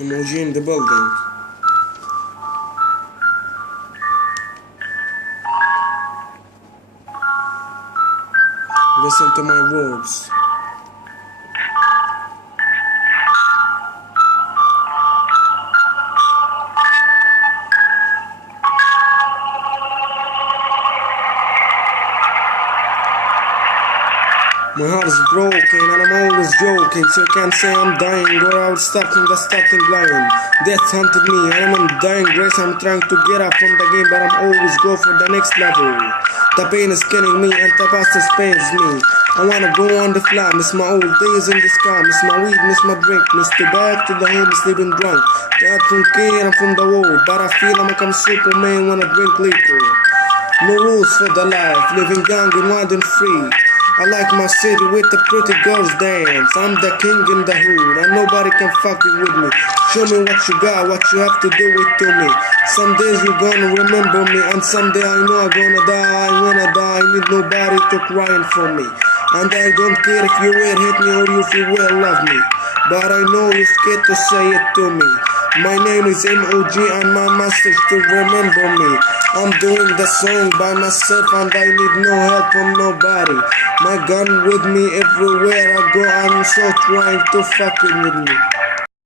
Emoji in the building. Listen to my words. My heart is broken and I'm always joking, so you can't say I'm dying or I will start from the starting line. Death hunted me and I'm on dying grace. I'm trying to get up from the game, but I'm always go for the next level. The pain is killing me and the past pains me. I wanna go on the fly, miss my old days in the sky, miss my weed, miss my drink, miss the back to the home sleeping drunk. God from care, I'm from the world, but I feel I'm like I'm Superman when I drink liquor. No rules for the life, living young and wild and free. I like my city with the pretty girls dance. I'm the king in the hood and nobody can fuck it with me. Show me what you got, what you have to do it to me. Some days you're gonna remember me and someday I know I'm gonna die. When I die, I need nobody to crying for me. And I don't care if you will hate me or if you will love me, but I know you're scared to say it to me. My name is MOG and my message to remember me. I'm doing the song by myself and I need no help from nobody. My gun with me everywhere I go, I'm so trying to fuck it with me.